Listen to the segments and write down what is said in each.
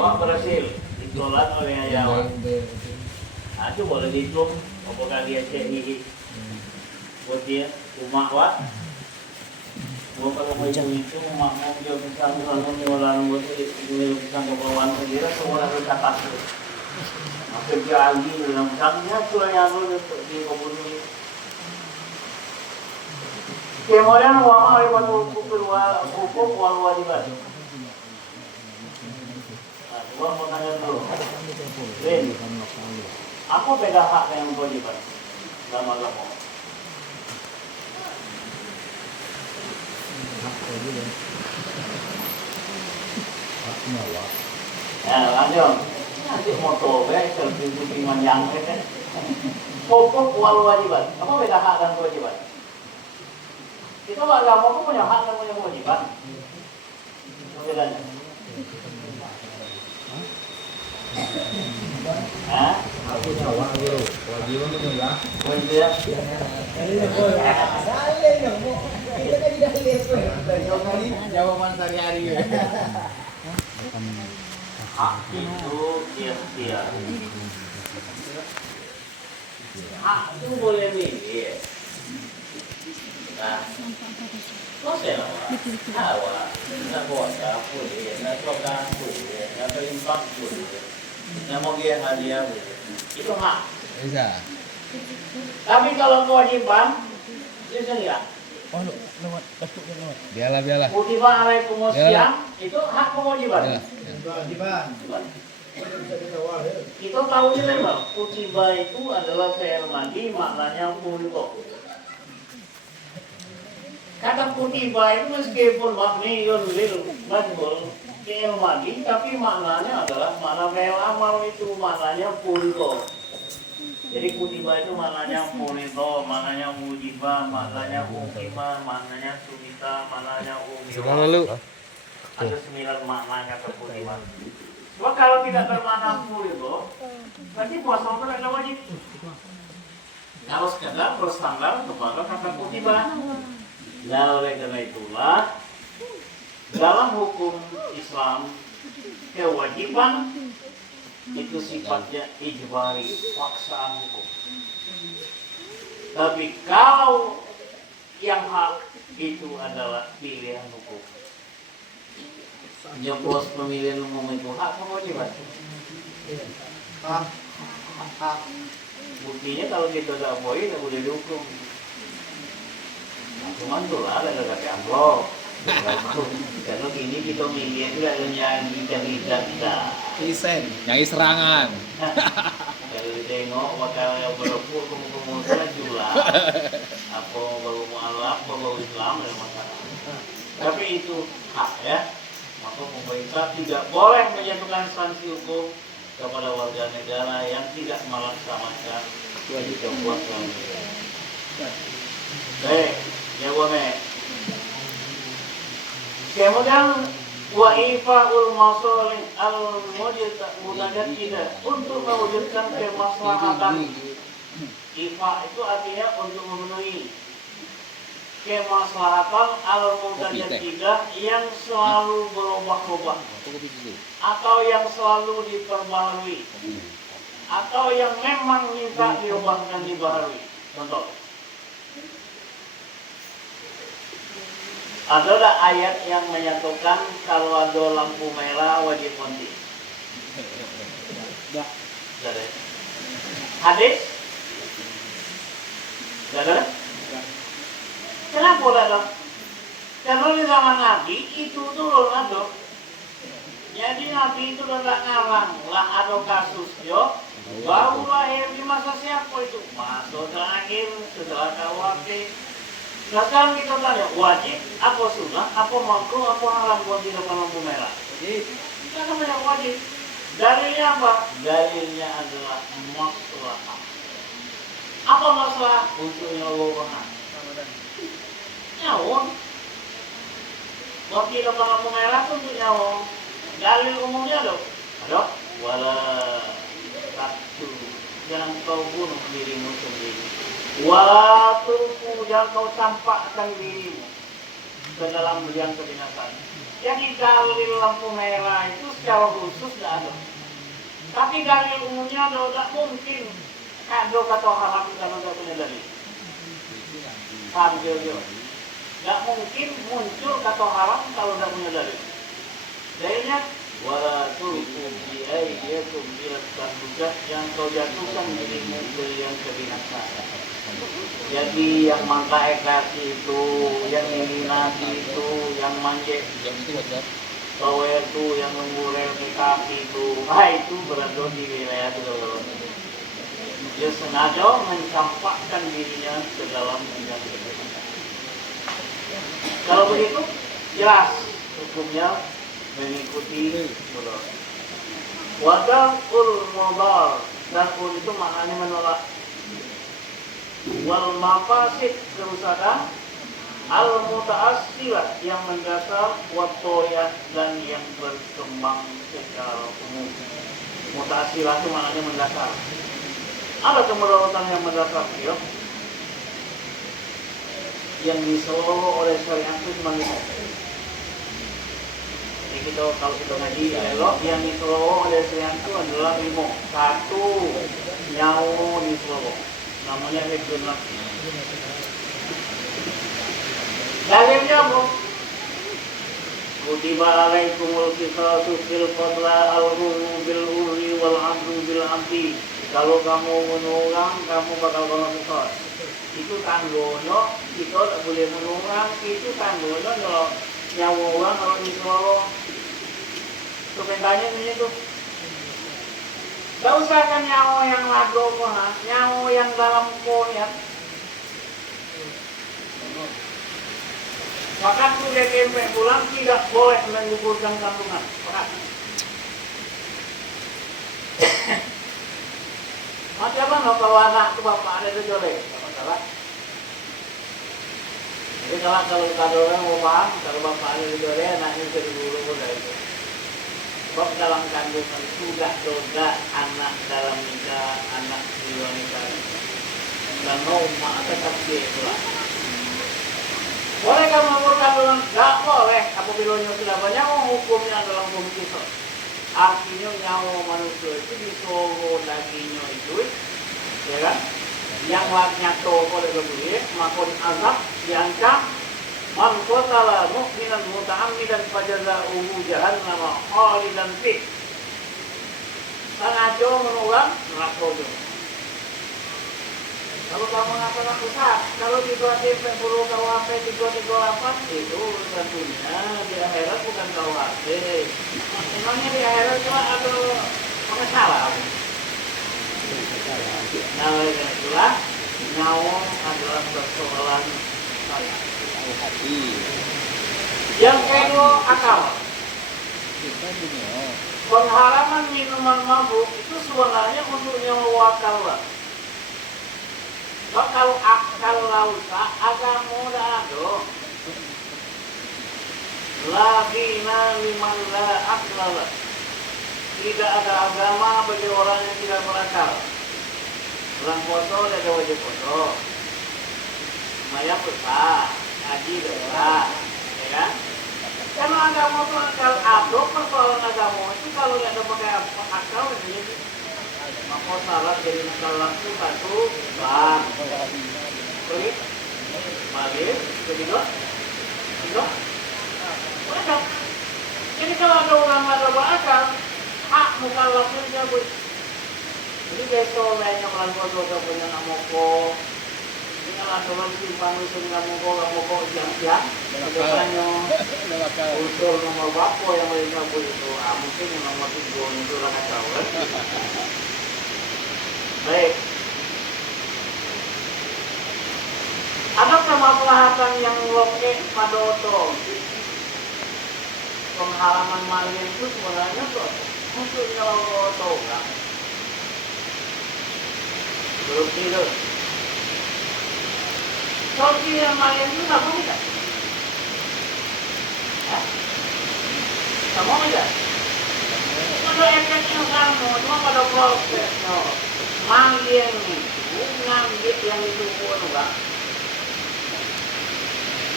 Berhasil ditolak oleh Ayawan. Nah, itu boleh dihitung apakah dia CII buat dia umat wak. Gua kalau mau hitung umat mau dia bisa kalau nyolan buat itu bisa kawan sendiri semua harus kata tu. Apa lagi dalam sananya tu yang di kebun ini. Kemudian wama oleh batu hukum wal wajibat. Gua mau tanya dulu. Rin, apa beda hak dengan kewajiban dalam agama? Ya, lanjut. Nanti motor, selfie manjang kan. Pokok wal wajiban. Apa beda hak dan kewajiban? Kita agama pun punya hak dan punya kewajiban. Bedanya? Hah? Aku nyawa dulu, kewajiban itu ya. Kewajiban. Jawaban sehari-hari. Hak itu ikhtiar. Hak itu boleh milih. Nah, proses awak, nak buat apa boleh, nak coba boleh, nak berimbang boleh, nak mau dia hadiah boleh. Itu hak. Bisa. Tapi kalau kewajiban, itu sendiri. Oh, lewat. Biarlah. Kutiba alaikumusiyam itu hak kewajiban. Kewajiban. Kita tahu ini memang kutiba itu adalah fi'il madhi, maknanya untuk. Kata kutiba itu meskipun mabniun lil majhul fi'il madhi, tapi maknanya adalah makna fi'il amal itu maknanya untuk. Jadi kutiba itu maknanya purido, maknanya mujiba, maknanya ukima, maknanya sumita, maknanya umiro. Ada 9 makna kata kutiba. Sebab kalau tidak bermakna purido, berarti puasa itu adalah wajib. Kalau sekedar bersandar kepada kata kutiba. Nah, oleh karena itulah dalam hukum Islam kewajiban itu sifatnya ijbari, paksaan hukum. Tapi kalau yang hak itu adalah pilihan hukum. Nyoblos pemilihan umum itu hak kewajiban. Hak. Buktinya kalau kita tidak boleh, tidak boleh dihukum. Cuman tuh lah ada kata amplop. Kalau gini kita milih itu ada nyanyi cerita kita. Isen, nyai serangan. Kalau ditengok bakal yang berlaku kemudian juga. Apa baru mualaf, baru Islam dan masalah. Tapi itu hak ya. Maka pemerintah tidak boleh menjatuhkan sanksi hukum kepada warga negara yang tidak melaksanakan kewajiban puasa. Baik, jawabnya. Kemudian wa ifa'ul masalih al-mujtahid untuk mewujudkan kemaslahatan. Ifa itu artinya untuk memenuhi kemaslahatan al-mujtahid yang selalu berubah-ubah atau yang selalu diperbaharui atau yang memang minta diubah dan dibaharui. Contoh, adalah ayat yang menyatakan kalau ada lampu merah wajib mandi. Ada. Hadis? Ada? Kenapa ada? Karena di zaman Nabi itu turun ada. Jadi Nabi itu tidak ngarang lah ada kasus yo. Baru lahir di masa siapa itu? Masa terakhir setelah kawati. Sekarang kita tanya, wajib, apa sunnah, apa makruh, apa haram buat di depan lampu merah? Jadi, kita namanya wajib. Dalilnya apa? Dalilnya adalah maslahah. Apa masalah? Untuk nyawa. Nyawa. Buat di depan lampu merah itu untuk nyawa. Dalil umumnya ada. Wala satu. Jangan kau bunuh dirimu sendiri. Walaupun jangan kau campakkan dirimu ke dalam liang kebinasaan. Jadi dalil lampu merah itu secara khusus nggak ada. Tapi dalil umumnya tidak mungkin kado atau haram kalau tidak punya dalil. Paham jo? Nggak mungkin muncul kata haram kalau tidak punya dalil. Dalilnya wala tulqu bi aydikum ila tahlukat, yang kau jatuhkan dirimu ke yang kebinasaan. Jadi yang mengkaekasi itu, yang nasi itu, yang manjek bawel itu, yang menggurel di kaki itu, itu berada di wilayah itu. Dia sengaja mencampakkan dirinya ke dalam yang kebinasaan. Kalau begitu jelas hukumnya mengikuti ulul. Wadal mudar, dan ul itu maknanya menolak. Wal mafasid, kerusakan. Al mutaassilah, yang mendasar. Watoyah, dan yang berkembang secara umum. Mutaassilah itu maknanya mendasar. Ada kemudaratan yang mendasar, ya? Yang diselalu oleh syariat itu cuma lima. Jadi kita kalau kita ngaji elok, yang diselalu oleh syariat itu adalah lima. Satu, nyawa diselalu, namanya hibdun nafsi. Dalilnya apa? Kutiba alaikumul qisasu fil qatla al-hurru bil hurri wal 'abdu bil 'abdi. Kalau kamu menurang, kamu bakal kena qisas. Itu tanggono, kita tak boleh menurang. Itu tanggono kalau nyawa orang kalau diselalu. Itu pentanya ini tuh. Gak usah kan nyawa yang lago mah, nyawa yang dalam koyak. Maka tuh dia kempek pulang tidak boleh menggugurkan kandungan. Macam mana kalau anak itu bapak ada di jolek? Tak masalah. Jadi kalau orang mau paham, kalau bapak ada di jolek, anaknya bisa digulung pun itu. Sebab dalam kandungan juga dosa anak dalam nikah, anak di luar nikah. Dan rumah tetap dia pula. Boleh kan mengukur kandungan? Tidak boleh. Apabila sudah banyak, hukumnya adalah hukum qisas. Artinya nyawa manusia itu disuruh dagingnya itu, ya kan? Yang laknya toko oleh kebiri, maka azab diancam. Man qatala mu'minan muta'ammidan fajaza'uhu jahannam khalidan fih. Sengaja menurang neraka. Kalau kamu mengatakan Ustaz, kalau di 240 KUHP 338 itu urusan dunia, di akhirat bukan KUHP. Memangnya di akhirat cuma ada pengesalan. Nah, oleh karena itulah nyawa adalah persoalan hati. Yang kedua, akal. Pengharaman minuman mabuk itu sebenarnya untuk nyawa akal lah. Kalau akal lausa, agama udah ada. La dina liman la akal. Tidak ada agama bagi orang yang tidak berakal. Orang puasa dia ada wajib puasa. Maya besar, haji besar, ya kan? Karena agama itu akal ada, persoalan agama itu kalau tidak ada pakai akal ini. Maka salah jadi masalah itu satu, bang, klik, balik, kedua, berakal. Jadi kalau ada orang ada berakal, hak mukallafnya dicabut. Jadi besok lainnya melakukan dosa punya namoko, dengan aturan simpan usul namoko siang-siang, kedepannya usul nomor berapa yang boleh dicabut itu, mungkin yang nomor 7 itu lah kacau kan. Baik. Ada kemaslahatan yang loke pada oto. Pengharaman malin itu sebenarnya tuh untuk nyawa oto kan. Belum tidur. Soalnya yang malin itu nggak mau tidak? Nggak mau tidak? Pada efeknya sama, cuma pada prosesnya. Malin itu ngambil yang ditubuh enggak.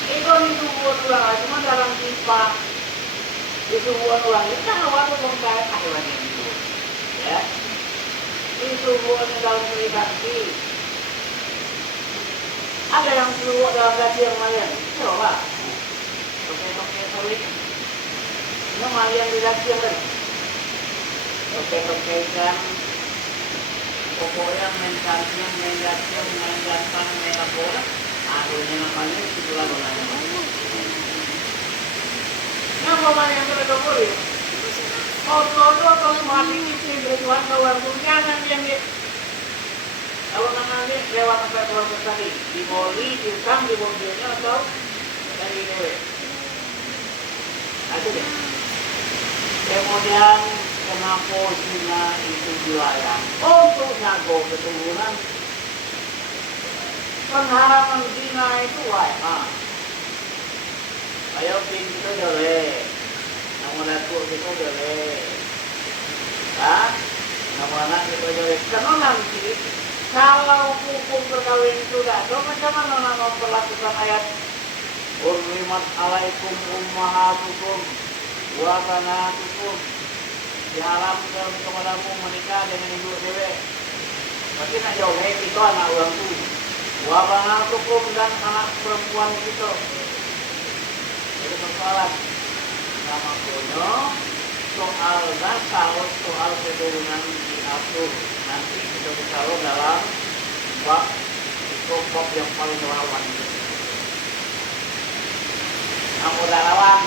Itu ditubuh enggak, cuma dalam pipa. Disubuhan ulang itu kan waktu pengkait akhirnya itu, ya. Disubuhannya dalam meditasi. Ada yang subuh dalam gaji yang lain, coba. Oke, sorry. Ini malah di gaji yang lain. Oke, kan. Pokoknya main kantin, main gaji, main jantan, main apa? Akhirnya namanya itulah namanya. Kenapa banyak yang boleh? Kalau mati itu berjuang keluar jangan yang kalau nanti lewat sampai keluar tadi di boli, di utang, di mobilnya atau dari dewe. Itu deh. Kemudian kenapa Cina itu dilarang? Untuk jago keturunan. Pengharapan Cina itu wah. Ayo pin kita boleh, nama datuk kita boleh, nama anak kita boleh. Karena nanti kalau hukum perkawinan itu tidak ada, macam mana nama memperlakukan ayat Hurrimat alaikum ummahatukum wa banatukum, diharamkan kepadamu menikah dengan ibu cewek. Berarti nak jauh itu anak orang tu, wa banatukum dan anak perempuan kita. Jadi persoalan nama kono soal dasar soal keturunan diatur nanti kita bicara dalam bab bab yang paling rawan. Namun rawan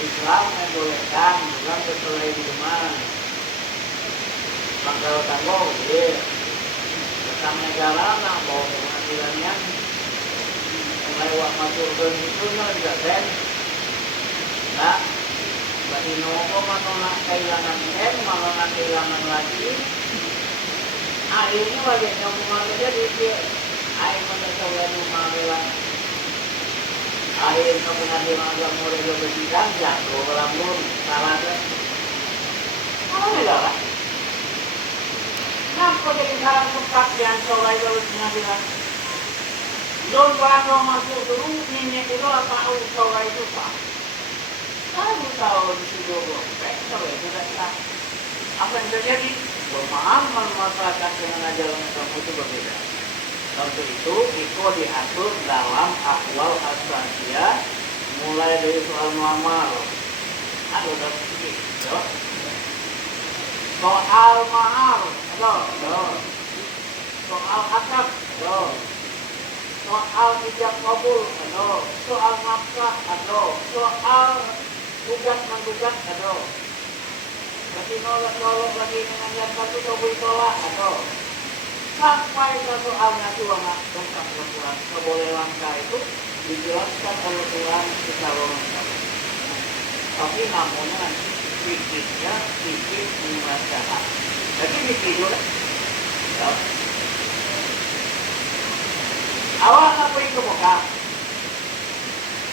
Islam membolehkan bukan bercerai di rumah. Bangkal tanggung, tentang negara nak bawa pengadilannya. Lewat masuk ke situ juga kan, nak, bagi nopo mana nak kehilangan mana nak kehilangan lagi, akhirnya bagi kamu malah jadi dia, air mana coba rumah bilang, air kamu nanti malah mulai berbicara jatuh berambut, salah kan, mana tidak lah, kenapa jadi sekarang tempat yang coba itu bilang. Don barang masuk dulu, nenek itu tahu coba itu pak. Tahu di situ coba itu dah. Apa yang terjadi? Pemahaman masyarakat dengan ajaran Islam itu berbeda. Untuk itu diatur dalam akwal asasiyah, mulai dari soal muamal. Ada dalam situ. Soal mahar, soal akad, soal ijab kabul, soal nafkah, soal gugat menggugat, berarti nolak lagi mengajar satu kabul tolak, sampai ke soal nasional tentang perempuan kebolehan itu dijelaskan oleh Tuhan secara lengkap. Tapi namanya nanti fikirnya fikir masyarakat. Jadi fikir juga. Awak nak pergi ke Mekah,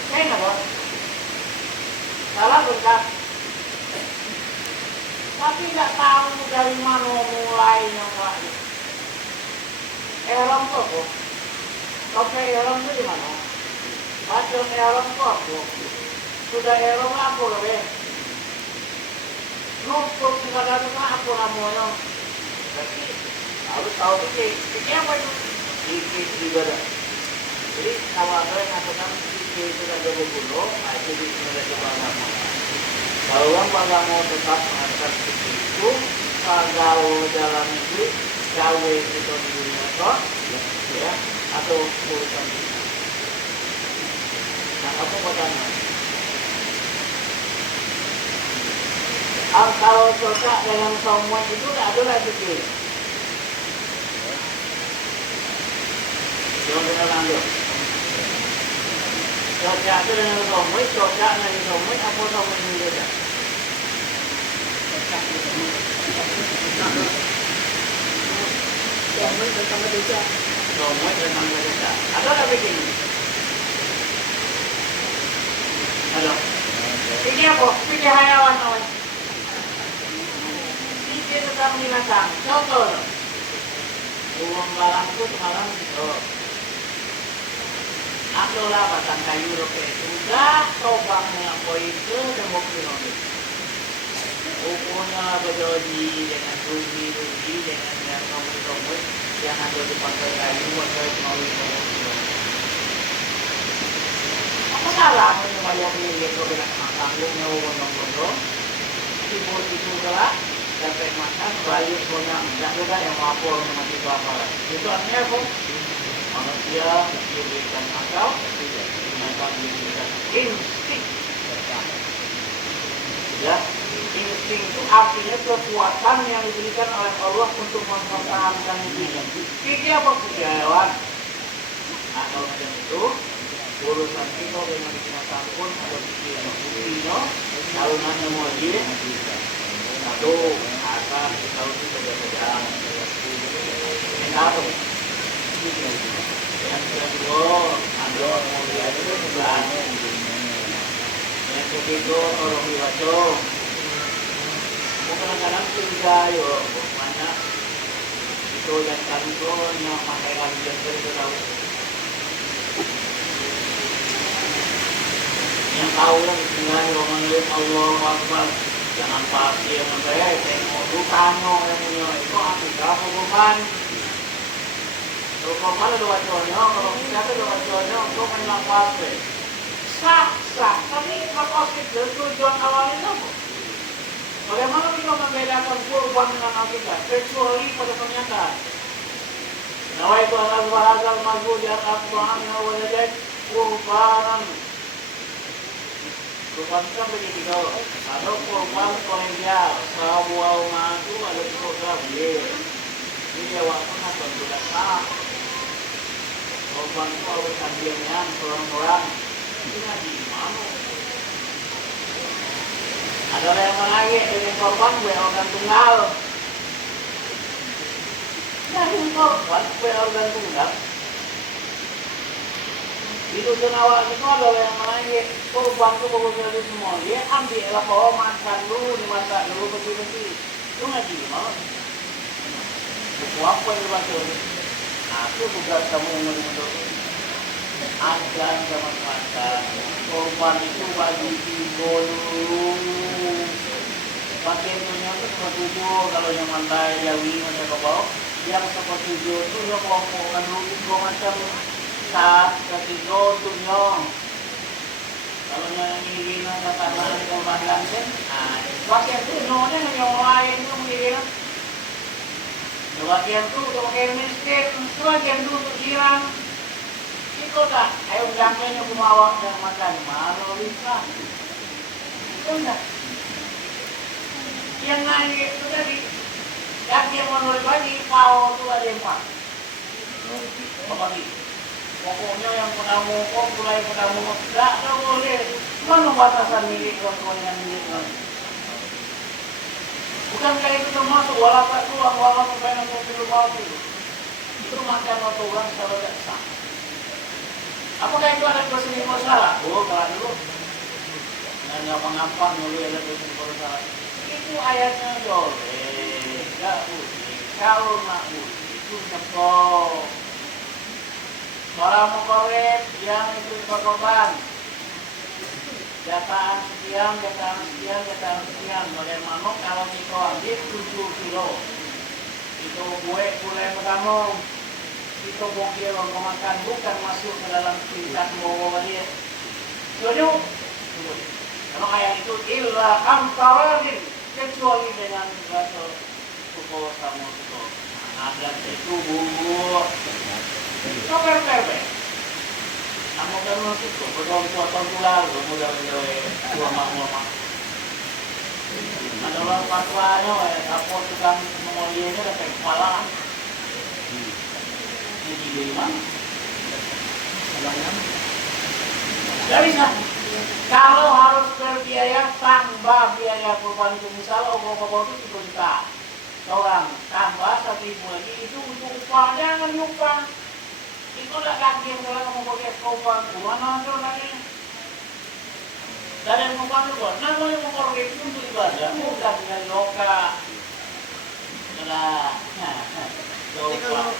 saya nak buat, salah berkat, tapi tak tahu dari mana mulainya Pak. Ihram tu apa? Pakai ihram tu di mana? Baca ihram tu apa? Sudah ihram apa lebih? Nutup segala apa namanya? Tapi harus tahu ini apa itu? Fikir ibadah. Jadi kalau ada yang mengatakan fikir itu tidak berguna, itu tidak dibahas. Kalau orang mau tetap mengatakan fikir itu, kalau jalan itu gawe itu di dunia ya, atau urusan kita. Nah, apa katanya? Kalau cocok dengan semua itu tidak ada lagi fikir. Jangan kita lanjut. Cocok itu dengan somai, cocok dengan somai, apa somai ini beda? Somai tentang beca. Somai tentang beca. Ada tak begini? Ada. Ini apa? Ini hayawan awal. Ini tentang binatang. Contoh. Uang barang itu sekarang Ako lah batang kayu roke sudah tobang yang poin ke demok minum. Ukunya berdoji dengan rugi dengan yang kamu yang ada di pantai kayu atau mau itu. Apa salah menyumbang ini itu dengan tanggungnya gondong-gondong? Timur itu adalah dapat makan bayu punya dan juga yang lapor mati apa. Itu artinya apa? Manusia diberikan akal, binatang diberikan insting. Ya, insting itu artinya kekuatan yang diberikan oleh Allah untuk mempertahankan dirinya. Ini apa hewan? Atau macam itu, urusan kita dengan binatang pun ada buktinya, kalau nanya mau dia, satu, asal kita itu saja. Yang satu, yang kedua, ada mulia itu bukan. Yang ketiga, orang diwajo. Kadang-kadang juga yuk, mana itu dan kantor yang pakai lagi itu tahu. Yang tahu lah Bismillahirrahmanirrahim, Allahu Akbar. Jangan pasti yang saya tengok dukanya yang punya itu akidah hukuman. Hukuman ada wajarnya, kalau kita ada wajarnya untuk menangkap. Sah, tapi maksud tujuan awalnya apa? Bagaimana kita membedakan kurban dengan akidah? Kecuali pada pernyataan. Nawaitu al-azhar al-mazhur yang al-Quran yang wajah kurbanan. Kurban kan begitu kalau ada kurban kolegial, sebuah rumah itu ada program dia. Ini waktu nak sudah sah. Kurban itu harus hadirnya orang-orang. Ini di mana? Ada yang lagi dengan korban gue organ tunggal. Jadi korban gue organ tunggal. Di dusun awal itu ada yang lagi korban itu bagus semua. Dia ambil apa makan dulu, dimasak dulu bersih-bersih. Itu ngaji mau. Buku apa yang dibaca? Aku juga kamu menurut ajar zaman makan. Korban itu bagi dulu. Pakai punya itu seperti kalau yang mantai Jawi macam kau, yang seperti itu yang kelompok dulu macam saat ketiga tunyo. Kalau yang ini katakan di korban langsung, pakai tunyonya yang lain itu mengirim. Bagian tu untuk pakai miskin, bagian tu untuk jiran. Itu tak, ayo jangannya kumawak yang makan malu bisa. Itu enggak. Yang naik itu tadi, yang menurut lagi mau tu ada yang pak. Pokoknya yang penamu, mulai penamu, tak boleh. Mana batasan milik orang yang milik lagi. Bukan kayak itu termasuk walaupun tuang, walaupun pengen mobil mobil. Itu makan waktu orang secara tidak sah. Apakah itu ada kesini masalah? Oh, kalau dulu nggak mengampang dulu ada kesini masalah. Itu ayatnya boleh, nggak boleh. Kalau nak boleh, itu nyepok. Orang mukorek yang itu korban. Jataan sekian. Bagaimana kalau kita ambil 7 kilo? Itu gue boleh pertama. Itu bokir orang makan bukan masuk ke dalam tingkat bawa dia. Setuju? Kalau ayat itu illa amtaradin kecuali dengan bahasa suko sama suko. Agar itu bumbu. Perbe. Kamu kan masuk ke potong tulang, kemudian dua mak. Adalah fatwanya, apa tukang menguliahnya dapat kepala. Jadi dari mana? Gak bisa. Kalau harus berbiaya tambah biaya kurban itu misalnya ogoh-ogoh itu 3 juta. Orang tambah 1.000 lagi itu untuk upah, jangan lupa. Itu udah kaki yang kalau kamu pakai kurban, mana tuh lagi? Dan yang kurban itu, namanya kurban itu untuk ibadah, bukan dengan loka. Nah, Jadi kalau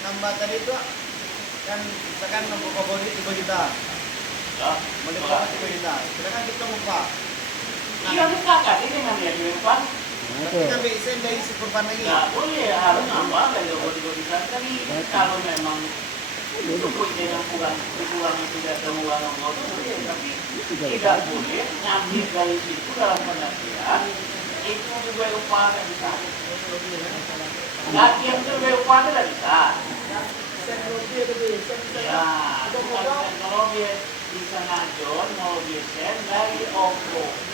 nambah tadi itu Kan misalkan membuka bodi 3 juta. Ya, Meliput 3 juta. Sedangkan kita lupa. iya kita kan ini kan dia di depan. Kita bisa dari si kurban lagi. Nggak boleh, harus nambah dari bodi-bodikan tadi. Kalau memang itu dengan kurang itu tidak temuan motor boleh, tapi tidak boleh ngambil dari situ dalam pengertian itu juga upah tidak bisa. Lagi yang juga upah tidak bisa. Ya, bukan teknologi bisa ngajon mau desain dari Oppo.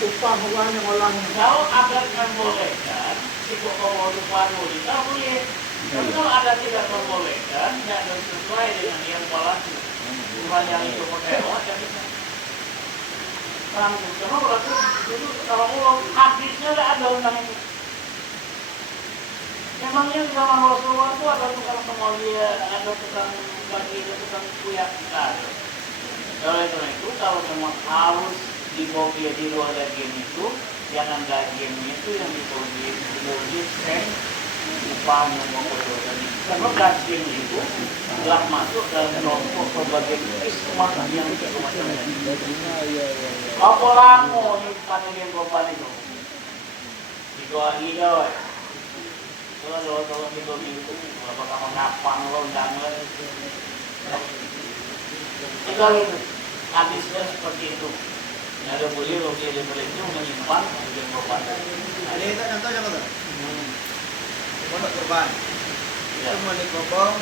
upah orang yang orang Kalau adat membolehkan, si pokok upah kita boleh. Tapi kalau adat tidak membolehkan, tidak ada sesuai dengan yang berlaku. Bukan yang itu pakai lewat yang bisa. Karena berarti dulu kalau ulang hadisnya tidak ada undang itu. Memangnya di zaman Rasulullah itu ada tukang semuanya, ada tukang bagi, ada tukang kuyak kita. Oleh karena itu, kalau memang harus dibawa di luar daging itu, jangan daging itu yang dibawa sen upahnya mau tadi. Karena daging itu telah masuk dalam kelompok berbagai ismah yang macam-macam. Apa lamo ni panen korban itu? Hidoi. Kalau itu apakah mengapang lo jangan. Itu habisnya seperti itu. Ada boleh lo dia itu menyimpan kemudian korban. Ada itu contoh jangan tuh. Pondok kurban. Itu menikobong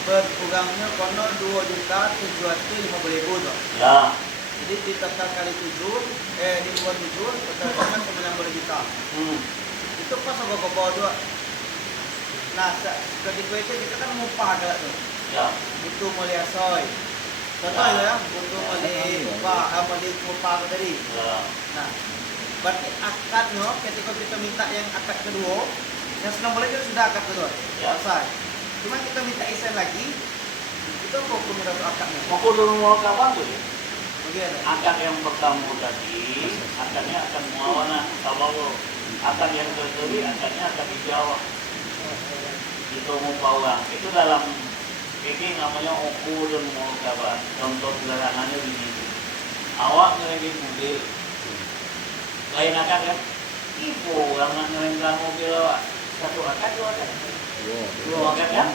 berkurangnya kono 2.750.000 tuh. Ya. Jadi ditetapkan kali 7, di luar 7, totalnya 90 juta. Itu pas kobo dua. Nah, ketika itu kita kan mau pakai tuh. Ya. Butuh mulia soy. Contoh ya, butuh mulia mupa tadi. Ya. Nah, berarti akadnya ketika kita minta yang akad kedua, yang 90 itu sudah akad kedua. Ya. Selesai. Cuma kita minta isen lagi, itu hukum dari akadnya. Mau dulu mau kapan tuh? Bagaimana? Akad yang pertama tadi, akadnya akan muawana kalau akad yang kedua, akadnya akan dijawab. Itu mau bawang. Itu dalam ini namanya ukur dan mau kabar. Contoh sederhananya begini. Awak ngerengin mobil, lain akad kan? Ibu yang ngerengin mobil awak. Satu akad, dua akad. Dua akad kan?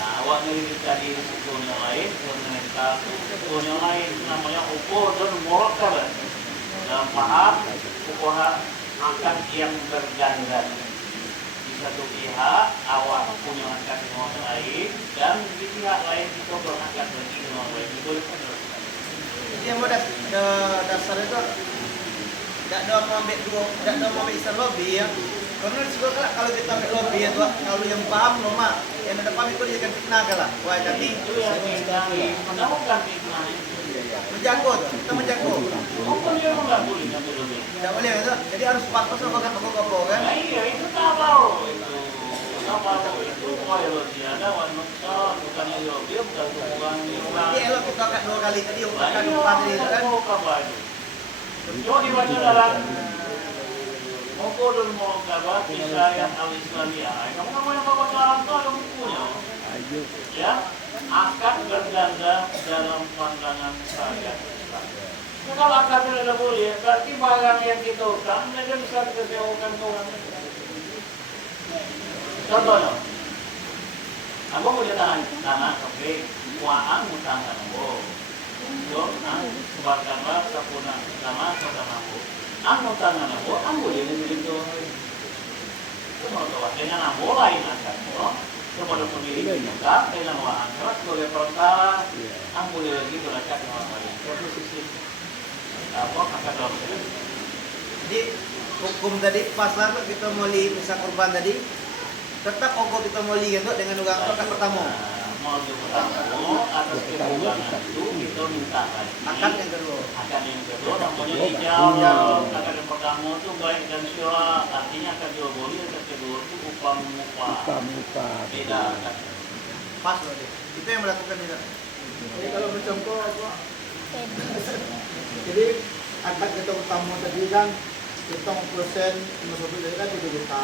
Nah, awak ngerengin tadi ukur yang lain, ngerengin satu ukur yang lain. Itu namanya ukur dan mau kabar. Dalam paham, ukur akad yang berganda. Satu pihak awak punya akad dengan orang lain dan di pihak lain kita berangkat lagi dengan orang lain boleh kan? Jadi yang dasar itu tidak ada mau ambil dua, tidak ada mau ambil isan lobby ya. Karena juga kalau kita ambil lobby itu kalau yang paham lama, yang ada paham itu dia akan fitnah kalah. Wah jadi Itu yang menemukan fitnah. menjago tuh, kita menjago. Hukum dia nggak boleh ambil lebih. Tidak boleh itu. Jadi harus pas-pas sama kan kan. Nah iya itu tak tahu itu. Tak tahu itu kalau dia ada wanita bukannya dia bukan hubungan Jadi elok kita akad 2 kali tadi, akad Iya, 4 tadi itu kan. mau kabar. Coba dibaca dalam Moko dan mau kabar Islam al-Islamiyah. Kamu nggak boleh bawa dalam tuh ada bukunya. Ya, akad berganda dalam pandangan saya. Ya, kalau akad tidak boleh, berarti barang yang kita utang mereka bisa kita sewakan ke orang lain. Contohnya, aku punya tanah kafe, kuaan utang aku. Yo, sebarkanlah sapuna sama aku. Ang utang aku, ang boleh milik itu. Itu mau tahu dengan aku lain akad, kepada pemilik juga dengan uang sebagai perantara, ang boleh lagi berangkat dengan orang lain. Itu sisi apa akad dalam. Jadi hukum tadi pas lah kita mau misal kurban tadi, tetap kita mau gitu dengan orang akad pertama. Mau bertemu atas kebutuhan itu kita minta lagi. Akad yang kedua. Akad yang kedua namanya hijau. Akad yang pertama itu baik dan syura. Artinya akad dua boleh, akad kedua itu upah muka. Beda akad. Pas loh. Itu yang melakukan itu. jadi kalau bercontoh apa Jadi angkat kita utama tadi kan kita persen masuk dari kan 7 juta.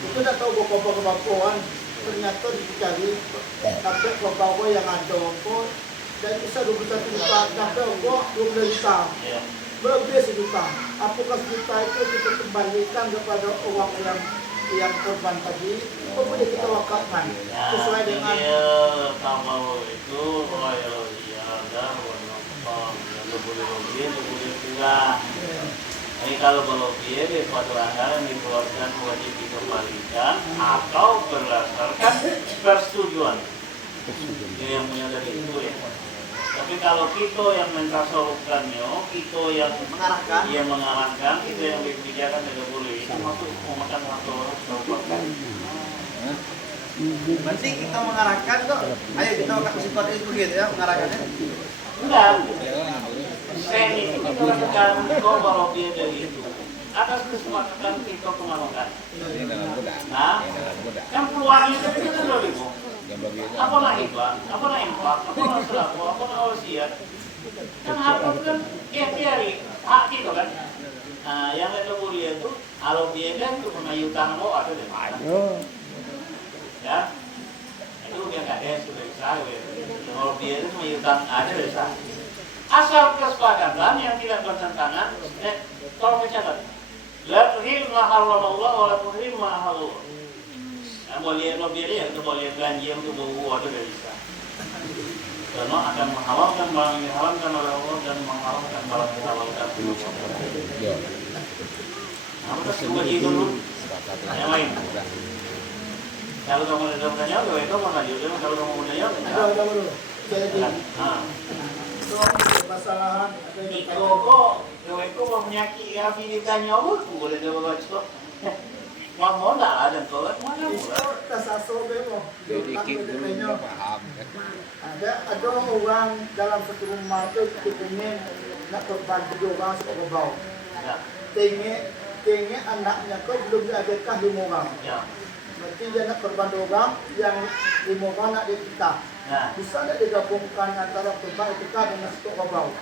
Itu tak tahu bapak kebapuan ternyata dicari tapi bapak yang ada kok dan bisa 21 juta sampai kok 12 juta. Berlebih 1 juta. Apakah juta itu kita kembalikan kepada orang yang korban tadi, apa boleh kita wakafkan sesuai dengan kalau itu royalnya ada warna boleh lebih pula. Ini kalau berlebih di suatu anggaran dikeluarkan wajib dikembalikan atau berdasarkan persetujuan yang punya dari itu ya. Tapi kalau kita yang mentasawufkannya, kita yang mengarahkan, kita yang berbicara tidak boleh. Itu masuk memakan waktu orang berubahkan. Berarti kita mengarahkan kok. Ayo kita kasih kode itu gitu ya mengarahkannya. Enggak. Seni itu kita lakukan kau kalau dia dari itu. Atas kesepakatan kita kemalukan. Nah, yang peluangnya itu kan 2.000. Apa lah hibah, apa lah infak, apa lah selaku, apa lah wasiat. Kan harta kan ikhtiari, hak kita kan. Nah, yang lain kemudian itu, kalau dia kan itu pengayutan mau ada di mana. Ya, itu dia nggak ada sudah bisa. Kalau dia itu pengayutan ada bisa. Asal kesepakatan yang tidak bertentangan, tolong dicatat. La tuhil ma harramallah wa la tuhil ma halallah. Boleh dia itu boleh belanja untuk bawa itu tidak bisa. Karena akan menghalalkan barang yang diharamkan oleh Allah dan menghalalkan barang yang dihalalkan. Nah, kita coba dulu yang lain. Kalau kamu ada pertanyaan, itu mau lanjut. Kalau kamu mau tanya, ada dulu. Jadi, masalah itu mau menyakiti hati ditanya apa? Boleh coba baca. Mau enggak ada kalau mana pula. Ada orang dalam satu rumah itu ingin nak korban kedua orang sebagai bau. Tinggi anaknya kau belum diadakan 5 orang. Berarti dia nak korban 2 orang yang 5 orang nak diikutkan. Bisa tidak digabungkan antara korban ikutkan dengan satu bau?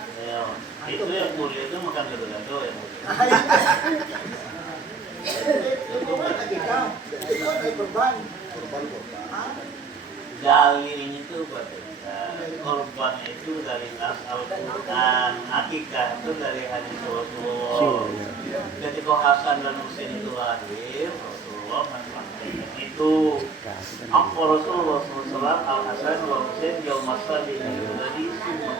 Itu yang mulia itu makan gado-gado ya. Dalilnya itu korban itu dari nas Al-Quran, akikah itu dari hadis Rasulullah. Ketika Hasan dan Husain itu lahir, Rasulullah mempraktikkan itu. Apa Rasulullah SAW Al-Hasan wa Husain jauh masa dari sunnah.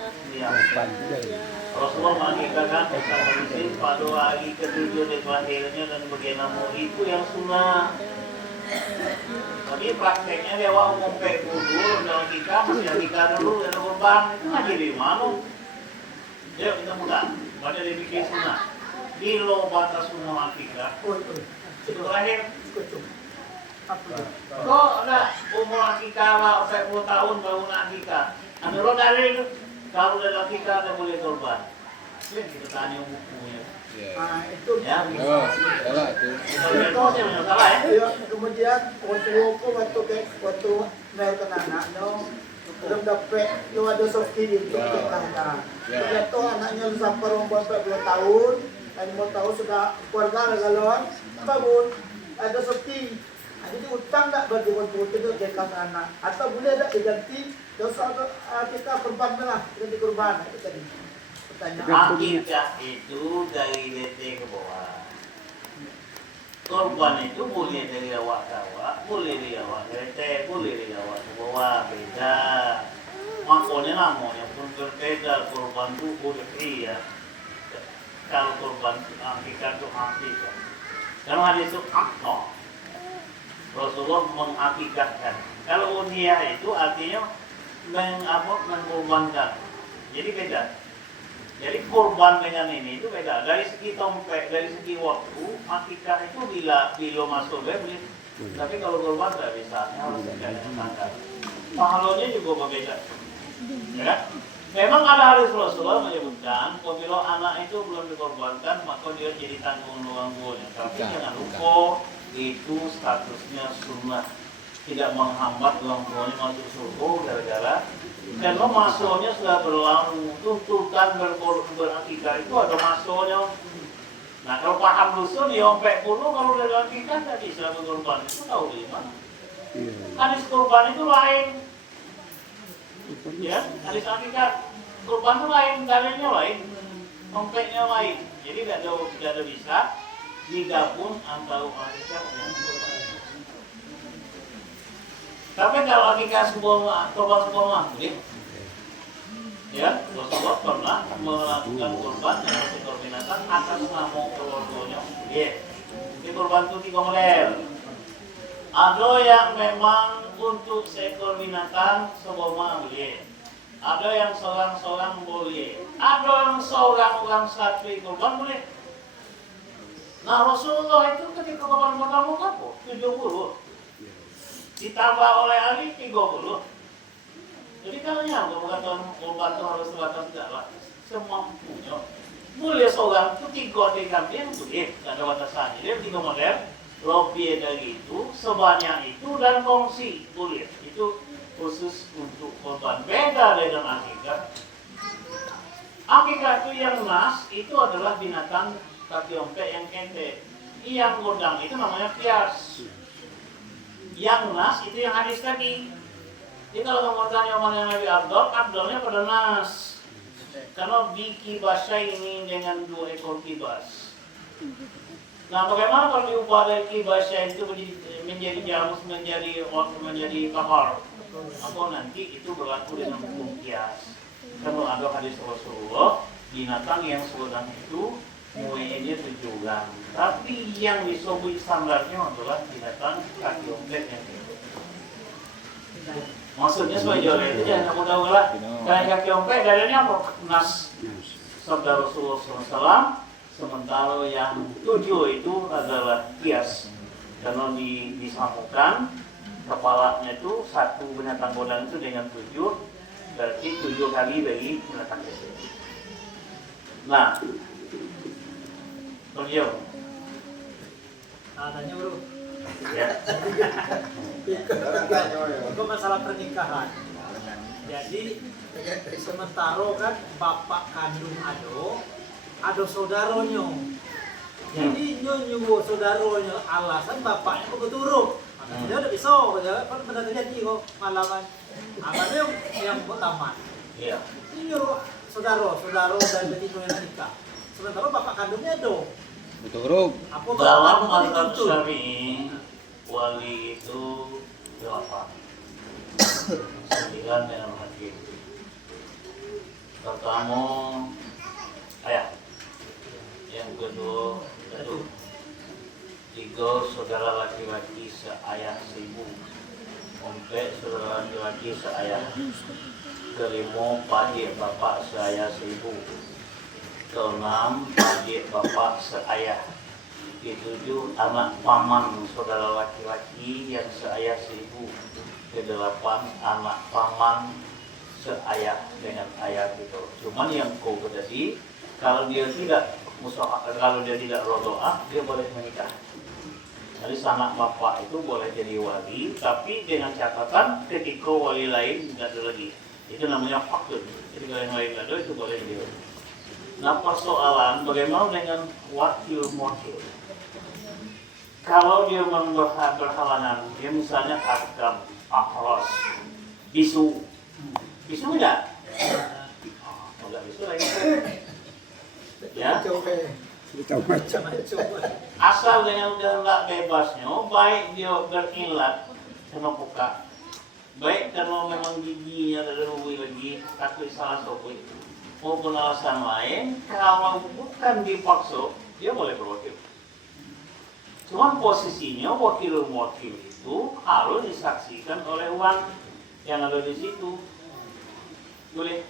Rasulullah mengakikahkan Hasan dan Husain pada hari ke-7 dari lahirnya dan bagaimana itu yang sunnah. Tapi prakteknya dia umum kayak dulu dalam kita masih akikah dulu ada korban itu ngaji di mana? Yuk kita buka. Baca dibikin sunnah. Di lo batas sunnah akikah. Itu terakhir. Kok ada umur akikah lah 40 tahun baru akikah. Ada lo dari itu. Kalau udah akikah ada boleh korban. Kita tanya bukunya. Itu ya. Itu salah ya. Kemudian waktu melahirkan anaknya belum dapat itu ada softi itu anak. Jatuh anaknya sampai umur 40 tahun, dan 5 tahun sudah keluarga galauan, bangun ada softi. Jadi utang tak bagi waktu itu dekat anak atau boleh tak diganti dosa kita korban lah ganti korban itu tadi. Akikah itu dari DT ke bawah. Korban itu boleh dari awak ke awak, boleh dari awak ke DT, boleh dari awak ke bawah, beda. Makanya namanya pun berbeda, korban itu boleh ya. Kalau korban akikah itu akikah. Kalau hadis itu akikah. Rasulullah mengakikahkan. Kalau unia itu artinya mengkorbankan. Jadi beda. Jadi korban dengan ini itu beda. Dari segi tompek, dari segi waktu, akikah itu bila masuk beli. Tapi kalau korban tidak bisa, harus dengan tanggal. Pahalanya juga berbeda. Ya kan? Memang ada hadis Rasulullah menyebutkan, apabila anak itu belum dikorbankan, maka dia jadi tanggung luangnya. Tapi jangan lupa itu statusnya sunnah. tidak menghambat orang tuanya masuk surga gara-gara karena masanya sudah berlalu, tuntutan berakikah itu ada masanya. Nah kalau paham dusun ya sampai puluh kalau dari akikah tadi selalu kurban itu tahu di mana? Hadis kurban itu lain, ya hadis akikah kurban itu lain, dalilnya lain, konkretnya lain. Jadi tidak ada bisa digabung antara akikah dan kurban. Tapi kalau akikah sebuah kurban sebuah boleh. Ya, Rasulullah pernah melakukan kurban dengan seekor binatang atas nama keluarganya. Ya, di kurban itu 3 model. Ada yang memang untuk seekor binatang semua boleh. Ada yang seorang-seorang boleh. Ada yang seorang-orang satu kurban boleh. Nah Rasulullah itu ketika kurban pertama apa? 70. Ditambah oleh Ali 30. Jadi kalau yang bukan kurban itu harus sebatas tidaklah semampunya. Boleh seorang itu 3 kambing boleh, tidak ada batasannya. Dia 3 model, lebih dari itu, sebanyak itu dan kongsi boleh. Itu khusus untuk kurban. Beda dengan akikah. Akikah itu yang nas itu adalah binatang kaki ompek yang kente. Yang godang itu namanya pias. Yang nas itu yang hadis tadi. Jadi kalau kamu tanya mana yang lebih abdol, abdolnya pada nas. Karena bikibasya ini dengan 2 ekor kibas. Nah bagaimana kalau diubah dari kibasya itu menjadi jamus, menjadi kahar? Apa nanti itu berlaku dengan hukum kias. Karena ada hadis Rasulullah, binatang yang sedang itu muenya 7 gram. Tapi yang disobui standarnya adalah binatang kaki ompek yang itu. Maksudnya sebagai jual itu jangan tahu lah. Kayak kaki ompek dalilnya apa? Nas sabda Rasulullah SAW. Sementara yang 7 itu adalah kias. Karena disambungkan kepalanya itu satu binatang godang itu dengan 7, berarti 7 kali bagi binatang itu. Nah, beliau. Tanya bro. Ya. Itu masalah pernikahan. Jadi sementara kan bapak kandung ada saudaranya. Jadi nyuruh saudaranya alasan bapaknya kok keturuk. Dia udah bisa, kan benar terjadi kok malaman. Apa yang pertama? Iya. Nyuruh saudara dan betina yang nikah. Sementara bapak kandungnya ada. Betul. Apa Dalam bapak mazhab dituntut? Syafi'i, wali itu 8, 9 dengan hakim. Pertama ayah, yang kedua datu, 3 saudara laki-laki seayah seibu, 4 saudara laki-laki seayah, 5 adik bapak seayah seibu, 6 adik bapak seayah, 7 anak paman saudara laki-laki yang seayah seibu, 8 anak paman seayah dengan ayah gitu. Cuman yang kau tadi kalau dia tidak kalau dia tidak rodoah dia boleh menikah. Jadi anak bapak itu boleh jadi wali, tapi dengan catatan ketika wali lain tidak ada lagi. Itu namanya fakir. Jadi kalau yang lain ada itu boleh jadi. Nah persoalan bagaimana dengan wakil-wakil? Kalau dia berhalangan, dia misalnya akam, akros, bisu enggak? Enggak bisu lagi. Ya? Asal dengan kehendak bebasnya, baik dia berilat kena buka, baik kalau memang giginya ada rugi lagi, takut salah sopir, maupun alasan lain, kalau bukan dipaksa, dia boleh berwakil. Cuman posisinya wakil-wakil itu harus disaksikan oleh uang yang ada di situ. Boleh.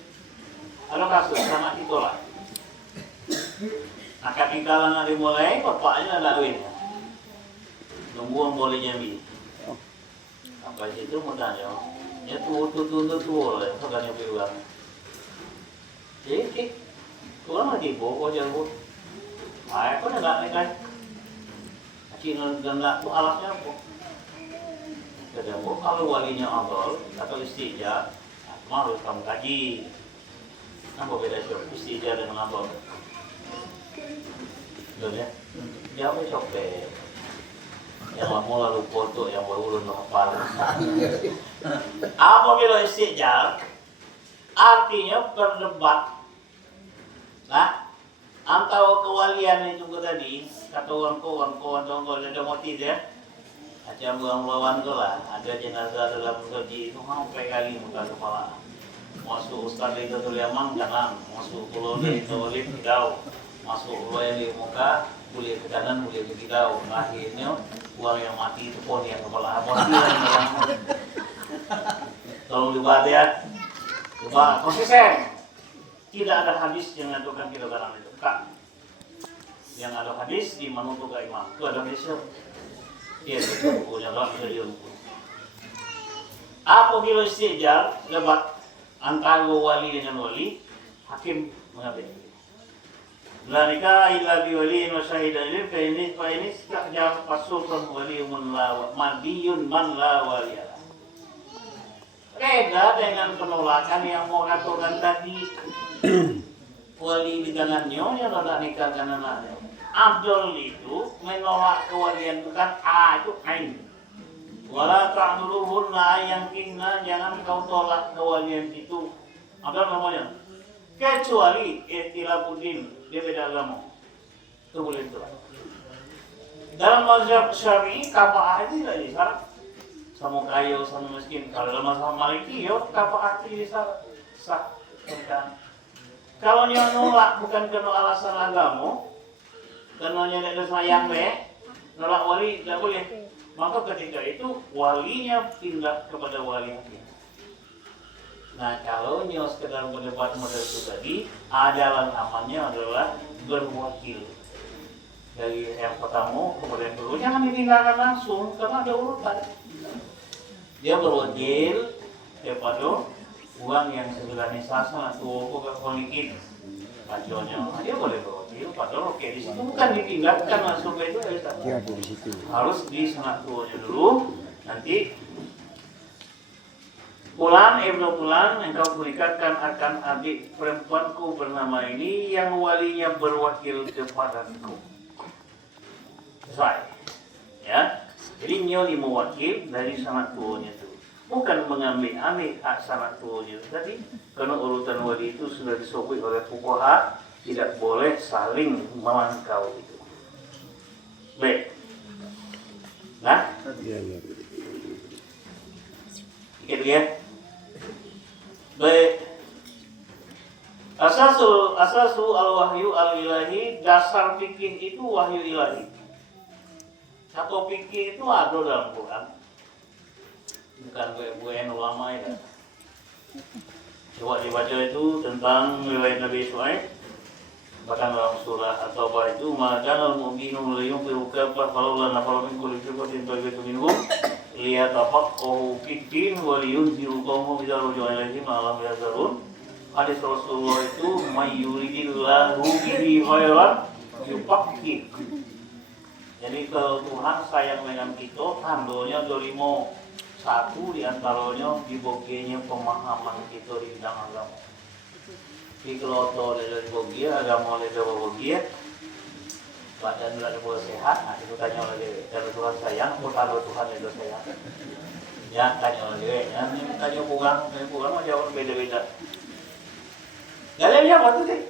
Ada kasus sama ditolak. Akad nikah nggak dimulai, bapaknya ada duit. Nunggu boleh jadi. Apa itu mau tanya? Ya tuh lah, sekarang bilang. Jadi, kurang lagi bawa jalan. Aku nggak nikah. Cina dan tuh alasnya apa? ketemu. Kalau walinya adol atau istijab, nah, harus kamu kaji. Apa beda sih istijab dengan adol? Betul ya? Jawabnya copet. Yang lama lalu foto, yang baru lalu hafal. Apabila istijab, artinya berdebat. Nah, antara kewalian itu tadi, kata kawan-kawan ada motif ya. Ada melawan tu lah, ada jenazah dalam gaji itu sampai kali muka kepala. Masuk ustaz itu tu liamang kanan, masuk pulau itu oleh kidau, masuk pulau di muka, boleh ke kanan, boleh ke kidau. Akhirnya uang yang mati itu pun yang kepala mati yang tolong dibaca ya. Coba konsisten. Tidak ada hadis yang menentukan kita barang itu. Kak, yang ada hadis di menuntut imam. Itu ada hadisnya. Dia itu bukunya tak bisa diukur. Apabila istijab debat antara wali dengan wali, hakim mengambil. La nikah illa biwaliin wa syahidain fa ini istajab fasultan waliyun la madiyun man la waliya. Beda dengan penolakan yang mau aturkan tadi. Wali di kanannya yang tidak nikah kanannya. Abdul itu menolak kewalian bukan itu ain. Wala ta'duluhunna yang kina, jangan kau tolak kewalian itu. Abdul namanya. Kecuali ikhtilafudin, dia beda agama. Itu boleh tolak. Dalam mazhab Syafi'i kafa'ah itu tidak disyarat. Sama kaya, sama miskin. Kalau dalam mazhab Maliki, kafa'ah itu disyarat. Sah. Kalau dia nolak bukan karena alasan agama, karena dia tidak sayang nolak wali tidak boleh. Maka ketika itu walinya pindah kepada wali hakim. Nah kalau dia sekedar berdebat model itu tadi, jalan amannya adalah berwakil. Dari yang pertama kepada yang kedua jangan ditinggalkan langsung karena ada urutan. Dia berwakil kepada uang yang sebenarnya sasa atau kolikin paconya dia boleh berwakil padahal oke di situ bukan ditinggalkan langsung ke itu harus di senat tuanya dulu nanti Fulan ibnu Fulan engkau berikan akan adik perempuanku bernama ini yang walinya berwakil kepadaku sesuai ya jadi nyoli mewakil dari senat tuanya itu bukan mengambil hak sanad tuanya tadi karena urutan wali itu sudah disebut oleh fuqaha tidak boleh saling melangkau itu. Baik. Nah, gitu ya. Baik. Asasu al-wahyu al-ilahi, dasar fikih itu wahyu ilahi. Satu fikih itu ada dalam Quran. Bukan bukan ulama ya. Coba dibaca itu tentang riwayat Nabi Shu'aib bahkan dalam surah atau apa itu maka al-mu'minu liyunfiru kafah falawla nafara min kulli firqatin ta'ibatun minhum liyatafaqahu fid-din wa liyunziru qaumahum idza raja'u ilaihim la'allahum yahzarun. Hadis Rasulullah itu may yuridillahu bihi khairan yufaqqih. Jadi kalau Tuhan sayang dengan kita, handolnya dolimo. Satu diantaranya dibogenya pemahaman kita di bidang agama. Di keloto dari bogi agama oleh bogi, badan tidak boleh sehat. Nah itu tanya oleh kalau Tuhan sayang, kalau Tuhan itu sayang. Ya tanya oleh, ya tanya pulang mah jauh beda-beda. Dalilnya apa tuh?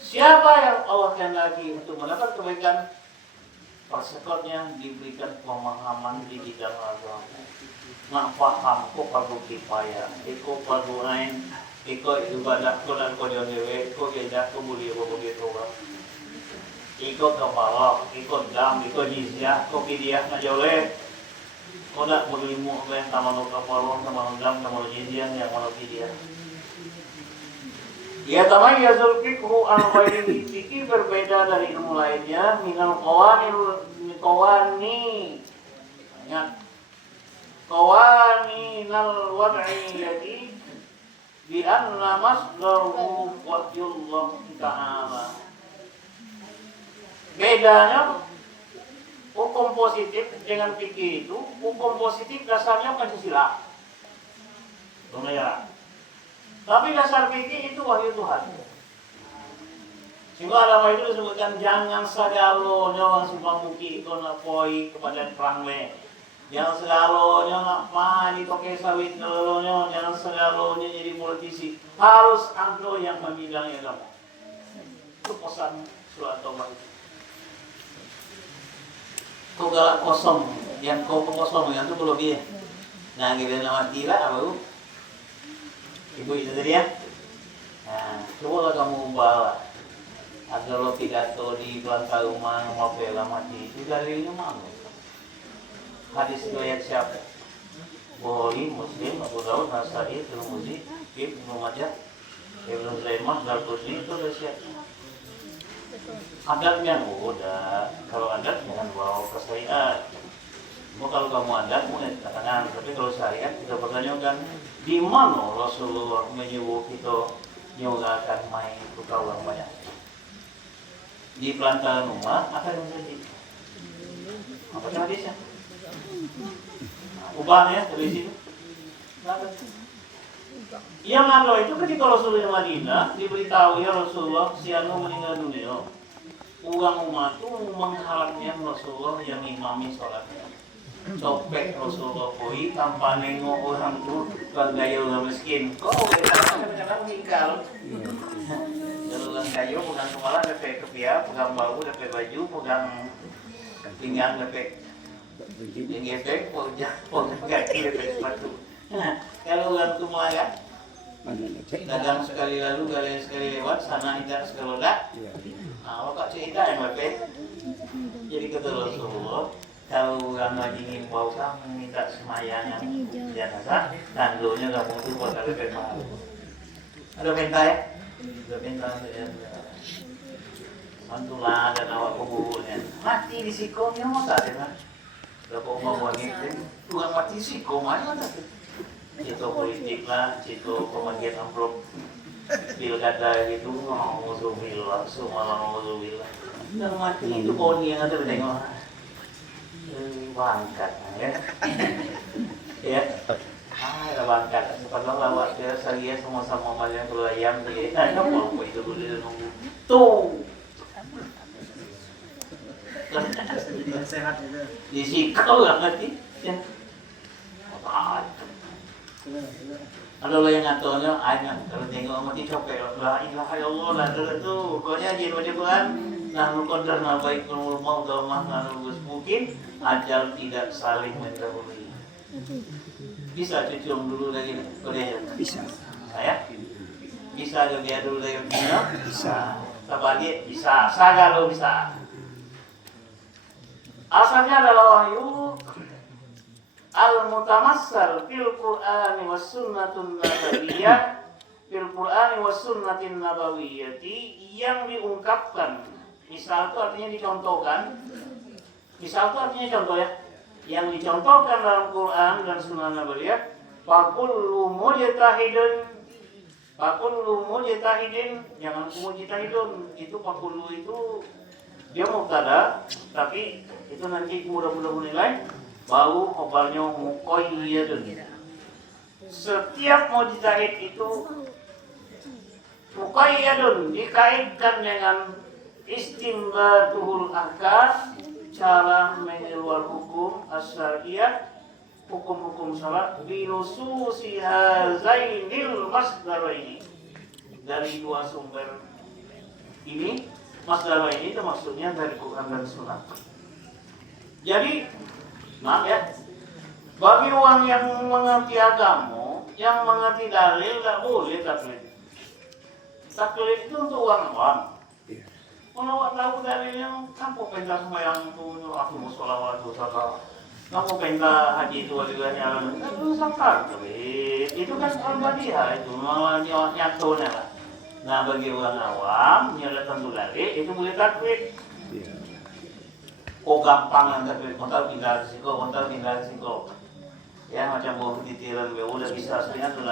Siapa yang Allah kehendaki untuk mendapat kebaikan? Persekotnya diberikan pemahaman di bidang agama. Nak paham kok perlu kifayah, iko perlu lain, iko ibadah ko dan ko dewe, ko gedak ko mulia ko begitu orang. Iko kepala, iko dam, iko jizyah, ko fidyah ngajoleh. Ko nak berlimu apa yang sama no kepala, sama no dam, sama no jizyah yang mana fidyah. Ya tamayazul fiqhu al-ghairi fikih berbeda dari ilmu lainnya minal qawani. Ingat qawaninal wad'iyyati bi anna masdaruhu wahyullah ta'ala. Bedanya Hukum positif dengan fikih itu, hukum positif dasarnya Pancasila. Ya. Tapi dasar fikih itu wahyu Tuhan. Sehingga agama itu disebutkan jangan segalonya orang simpang muki kona poi kepada perangme. Jangan segalonya nak mani toke sawit gelolonya, jangan segalonya jadi politisi. Harus anglo yang membidangi agama. Itu pesan surat Taubah itu. Kau galak kosong, yang kau kosong yang itu belum dia. Nah, kita nama tila apa itu? Ibu itu tadi ya. Nah, coba kamu ubah agar lo pidato di belakang rumah ngopela mati itu dalilnya mana? Hadis riwayat siapa? Bukhari, Muslim, Abu Daud, Nasai, Tirmidzi, Ibnu Majah, Ibnu Sulaiman, Al-Qudsi itu dari siapa? Adatnya udah, kalau adat jangan bawa ke syariat. Kalau kamu adat mulai katakan, tapi kalau syariat kita pertanyakan di mana Rasulullah menyuruh kita nyulakan main tukar orang banyak. Di pelantaran rumah akan terjadi. Apa hadisnya? Ubahnya dari situ. Yang ada itu ketika Rasulullah Madinah diberitahu ya Rasulullah si anu meninggal dunia. Uang umat itu mengharapnya Rasulullah yang imami sholatnya. Copek Rasulullah koi tanpa nengok orang itu gaya orang miskin. Kau kadang-kadang meninggal. Kalau orang kaya pegang kepala dapat kepia, pegang bau dapat baju, pegang pinggang dapat yang efek, pegang kaki dapat sepatu. Kalau orang itu melayan, dagang sekali lalu, galian sekali lewat, sana tidak sekali lewat. Nah, kalau kak cerita yang dapat, jadi kata Rasulullah, kalau orang lagi ngimbau kamu minta semayang yang jenazah, tandunya kamu itu buat ada pemahal. Ada penta ya? Ada penta ya. Mantulah dan awak kuburnya. Mati di sikomnya masa ya? Kalau mau wanita, bukan mati sikom mana ada? Itu politik lah, itu pembagian amplop pilkada gitu, ngomong semua ngomong dan mati itu poni yang ada tengok. Bangkat ya. Ya. Ada bangkat. Padahal lawak dia saya sama-sama banyak ayam dia. Nah, apa itu boleh nunggu. Tuh. Sehat itu. Di sikau lah nanti. Ya. Ada lo yang ngaturnya, ayam. Kalau tengok mati copek, la ilaha illallah lah tu. Pokoknya dia baca Quran. Nah, qadar baik mau domah nanggus mungkin ajal tidak saling mendahului. Bisa cium dulu lagi boleh? Bisa. Saya? Bisa juga dulu lagi bisa. Sabagi bisa, sagalo bisa. Asalnya adalah wahyu al-mutamassal fil Qur'ani was sunnatun nabawiyyah fil Qur'ani was sunnatin nabawiyyati yang diungkapkan. Misal itu artinya dicontohkan. Misal itu artinya contoh ya. Yang dicontohkan dalam Quran dan Sunnah Nabawiyah. Fakullu mujtahidin. Jangan mujtahidun. Itu fakullu itu dia mubtada, tapi itu nanti mudah-mudah menilai bau obalnya muqayyadun. Setiap mujtahid itu muqayyadun dikaitkan dengan istinbatuhul ahkam, cara mengeluar hukum as-syariah, hukum-hukum syara' binususi hazainil masdaraini, dari dua sumber ini. Masdaraini itu maksudnya dari Quran dan Sunnah. Jadi maaf ya, bagi orang yang mengerti agama, yang mengerti dalil, tidak boleh taklid. Taklid itu untuk orang awam. Kalau awak tahu dalilnya, kamu pentas sembahyang itu, aku mau sholawat, kamu pentas haji itu juga nyala, itu sakar. Itu kan al-badiyah itu, nyatonya lah. Nah bagi orang awam, nyala tentu dalil, itu boleh taklid. Kok gampang taklid, kontal pindah risiko. Ya macam bawa titiran, udah bisa sebenarnya tuh.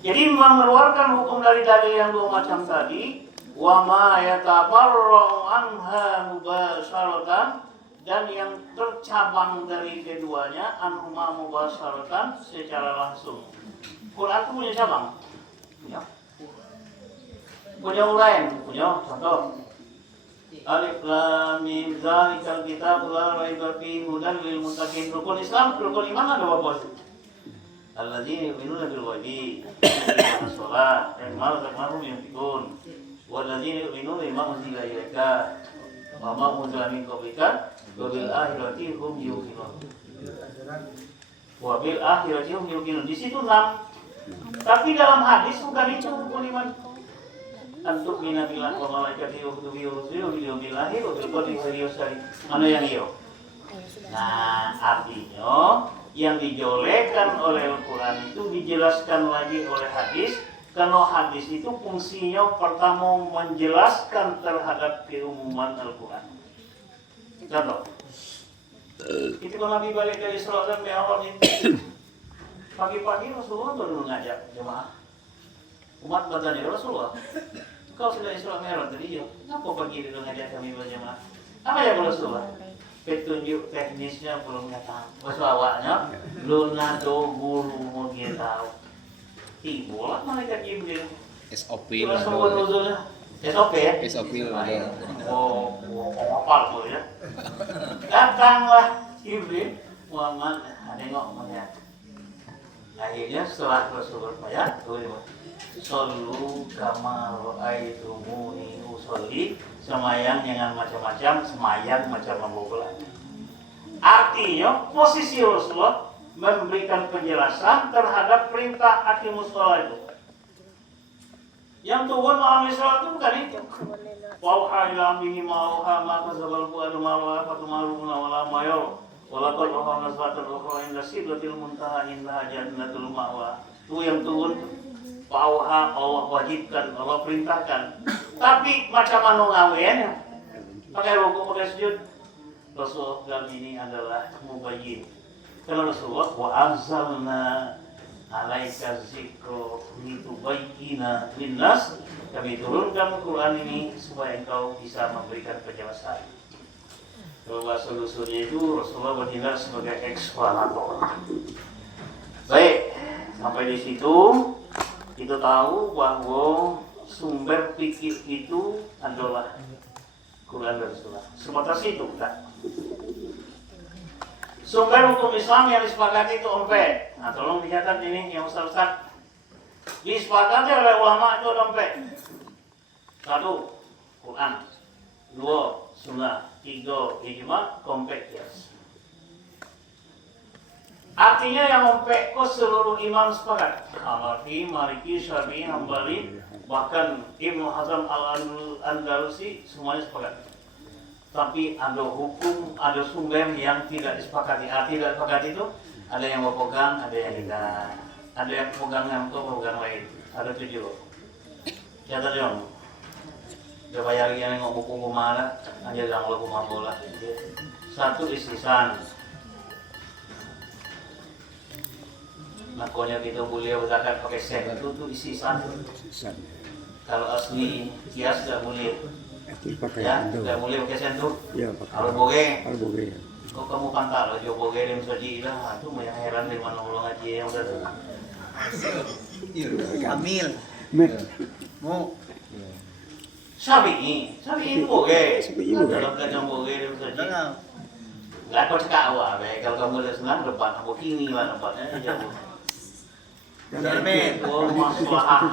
Jadi mengeluarkan hukum dari dalil yang dua macam tadi. Wa ma yatabarra'u anha mubasharatan dan yang tercabang dari keduanya anhuma mubasharatan secara langsung. Quran itu punya cabang, punya uraian, punya contoh. Alif lam mim zalikal kitab la raiba fihi hudan lil muttaqin. Rukun Islam, rukun iman ada apa sih? Alladzina yu'minuna bil ghaibi wa yuqimuna shalah wa mimma razaqnahum yunfiqun. Walladzina yu'minuna bima unzila ilaika wa ma unzila min qablika wa bil akhirati hum yuqinun. Wa bil akhirati hum yuqinun. Di situ 6. Tapi dalam hadis bukan itu rukun iman. Antuk minabillah wa malaikatihi wa kutubihi wa rusulihi wa bil yawmil akhir wa bil qadri khairin wa syarrin. Mana yang iyo? Nah, artinya yang dijolekan oleh Al-Quran itu dijelaskan lagi oleh hadis. Kalau hadis itu fungsinya pertama menjelaskan terhadap keumuman Al-Quran. Contoh, itu kalau Nabi balik dari Isra dan Mi'raj itu pagi-pagi Rasulullah baru mengajak jemaah umat badani Rasulullah. Kau sudah Isra Mi'raj tadi ya? Kenapa pagi itu mengajak kami berjemaah? Apa ya Rasulullah? Petunjuk teknisnya belum tahu. Maksud awaknya belum nado guru mau dia tahu. Timbullah malaikat Jibril. SOP Terus semua nuzulnya SOP ya? SOP Oh, hafal tuh ya. Datanglah Jibril, Muhammad nengok melihat. Akhirnya setelah Rasulullah bayar, Sallu kama ra'aitumuni usolli. Semayang dengan macam-macam, semayang macam membobolan. Artinya posisi Rasulullah memberikan penjelasan terhadap perintah aqimus shalah itu. Yang turun malam Isra itu bukan itu. Wauha ila ambihi ma'auha maka zabal bu'adu ma'auha fatumaruna wala mayor walakal wauha nasbatan ukhra inda sidratil muntaha inda jannatul ma'wa. Itu yang turun wauha Allah wajibkan, Allah perintahkan. Tapi macam mana ngawennya? Pakai rukuk, pakai sujud. Rasulullah dalam ini adalah mubayyin. Karena Rasulullah wa anzalna alaika dzikra litubayyina linnas. Kami turunkan Quran ini supaya engkau bisa memberikan penjelasan. Kalau bahasa lusurnya itu Rasulullah bertindak sebagai eksplanator. Baik, sampai di situ kita tahu bahwa sumber fikih itu adalah Quran dan Sunnah. Sebatas itu, kan? Sumber hukum Islam yang disepakati itu 4. Nah, tolong dicatat ini yang Ustaz. Disepakati oleh ulama itu 4. 1. Quran. 2. Sunnah. 3. Ijma. Komplek kias. Artinya yang ompek kok seluruh imam sepakat. Hanafi, Maliki, Syafi'i, Hambali, bahkan Ibnu Hazm Al-Andalusi semuanya sepakat. Tapi ada hukum, ada sumber yang tidak disepakati. Tidak disepakati itu ada yang berpegang, ada yang tidak. Ada yang pegang yang itu, pegang lain. Ada 7. Catat dong. Udah bayar yang nengok buku kumala, aja jangan lupa kumambola. 1. Istisan. Makanya kita boleh berzakat pakai sen itu tuh istisan. Kalau asli kias tidak boleh. Ya, tidak boleh pakai sen tuh. Kalau boge. Kok kamu pantal aja boge dan saji lah. Itu yang heran dari mana ulang aja yang udah tuh. Amil. Mau. Sabi itu boge. Kalau kacang boge dan saji. Nggak kau cakap awak, kalau kamu udah senang depan, aku kini lah tempatnya jauh. Amin. Oh, masalah.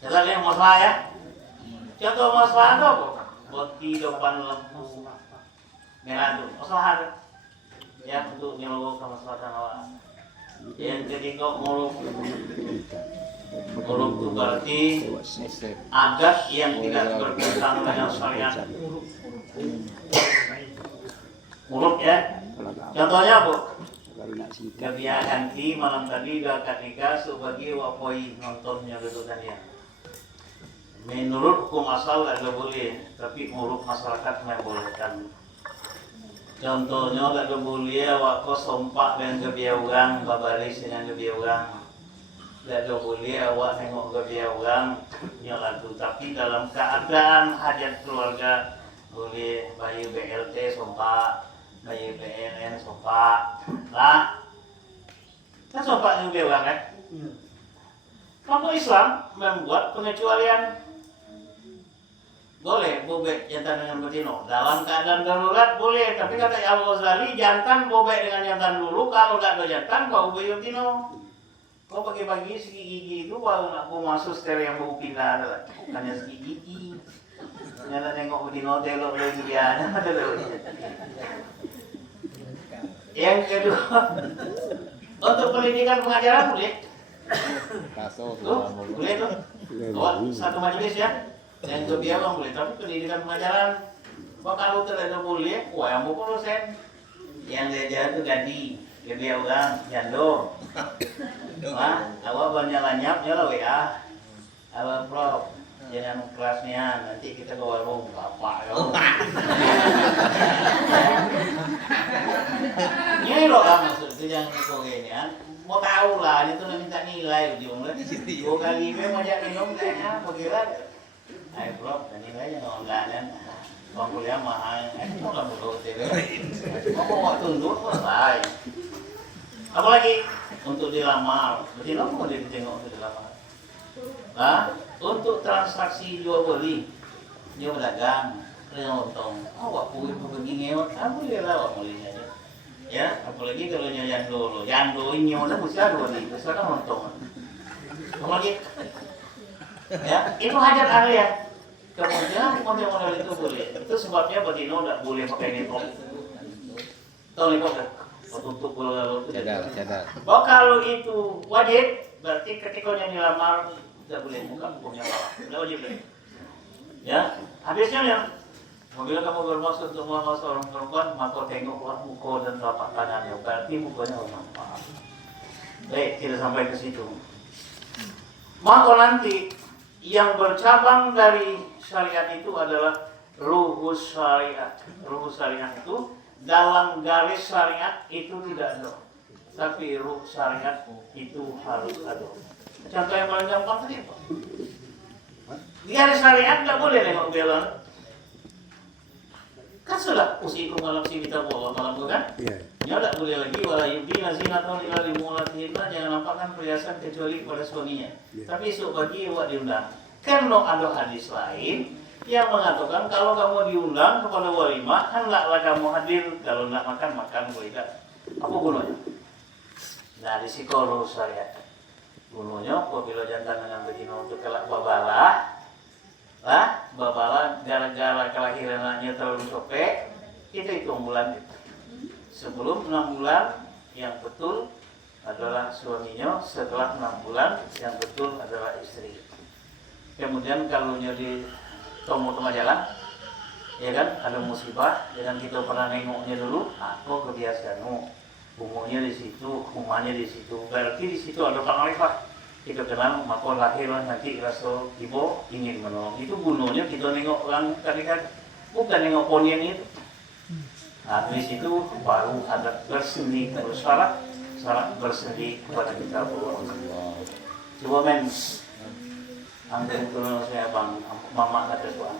Jangan yang masalah ya. Contoh masalah itu apa? Buat di depan lampu merah itu. Masalah ada. Ya, untuk nyolok ke masalah awak. Yang ketiga ngolok. Ngolok itu berarti adat yang tidak bertentangan dengan syariat. Ngolok ya. Contohnya apa? Kebiasaan di malam tadi dah ketika sebagai wapoi nontonnya gitu kan ya. Menurut hukum asal tidak boleh, tapi menurut masyarakat membolehkan. Contohnya tidak boleh waktu sompak dengan kebiauan, babaris dengan kebiauan. Tidak boleh awak tengok kebiauan yang lagu. Tapi dalam keadaan hajat keluarga boleh bayi BLT sompa, bayi BLN sompa, lah, kan sompa juga orang kan? Kamu Islam membuat pengecualian boleh bobek jantan dengan betina dalam keadaan darurat boleh, tapi kata Al Ghazali jantan bobek dengan jantan dulu, kalau tidak ada jantan bau bayi betina. Kau pagi-pagi segi gigi itu baru nak mau masuk stereo yang bau pindah adalah hanya segi gigi. Nyata tengok betina telok lagi dia ada dulu. Yang kedua untuk pendidikan pengajaran boleh. Boleh tuh. Satu majelis ya. Yang lebih abang boleh, tapi pendidikan pengajaran kalau tidak boleh, wah yang mau dosen yang diajar itu ganti dia orang jando. Wah, awak banyak lanyap ya lah WA. Awak prof, jangan kelasnya nanti kita ke warung bapak yo. Ini loh lah maksud itu yang kogenya. Mau tahu lah, itu minta nilai ujung lah. 2 kali memang ajak minum kayaknya bagaimana? Ayo bro, nilainya enggak kan? Bang kuliah mahal, itu nggak perlu TV. Mau waktu tunduk selesai. Apalagi untuk dilamar, berarti lo mau ditengok untuk dilamar. Nah, untuk transaksi jual beli, dia berdagang, dia untung. Awak begini, kamu dia lah awak belinya aja. Ya, apalagi kalau jando ini udah mesti ada nih, sekarang untung. Apalagi, ya itu hajat area. Kemudian model-model itu boleh. Itu sebabnya betina tidak boleh pakai nipok. Tahu nipok kan? Tutup bola-bola itu. Cadar. Bahwa kalau itu wajib, berarti ketika yang dilamar tidak boleh buka punya bawah. Tidak wajib lagi. Ya, habisnya ya. Apabila kamu bermaksud untuk melamar seorang perempuan, maka tengoklah muka dan telapak tangannya. Berarti mukanya bermanfaat. Baik, tidak sampai ke situ. Maka nanti yang bercabang dari syariat itu adalah ruhus syariat. Ruhus syariat itu dalam garis syariat itu tidak ada, tapi ruh syariat itu harus ada. Contoh yang paling gampang tadi apa? Di garis syariat tidak boleh nengok belon. Kan sudah usikum malam si kita bawa malam itu kan? Iya. Ya tidak boleh lagi wala yubdina zinatan illa limu'latihinna, jangan nampakkan perhiasan kecuali pada suaminya. Tapi esok pagi awak diundang. Karena ada hadis lain yang mengatakan kalau kamu diundang kepada walimah, hendaklah kamu hadir. Kalau nak makan boleh tak? Apa gunanya? Nah, di psikolog syariat. Gunanya apabila jantan dengan betina untuk kelak babala, gara-gara kelahiran anaknya terlalu sobek, kita hitung bulan itu. Sebelum 6 bulan yang betul adalah suaminya, setelah 6 bulan yang betul adalah istri. Kemudian kalau di tengah jalan, ya kan, ada musibah, jangan kita pernah nengoknya dulu. Kok kebiasaanmu, bumbunya di situ, rumahnya di situ, berarti di situ ada pengalifah. Kita kenal, maka lahirlah nanti rasa ibu ingin menolong. Itu gunanya kita nengok orang tadi kan, bukan nengok ponian itu. Nah, di situ baru ada bersendi, terus syarat bersendi kepada kita Allah. Coba men, angkat turun saya bang, mama kata tuan.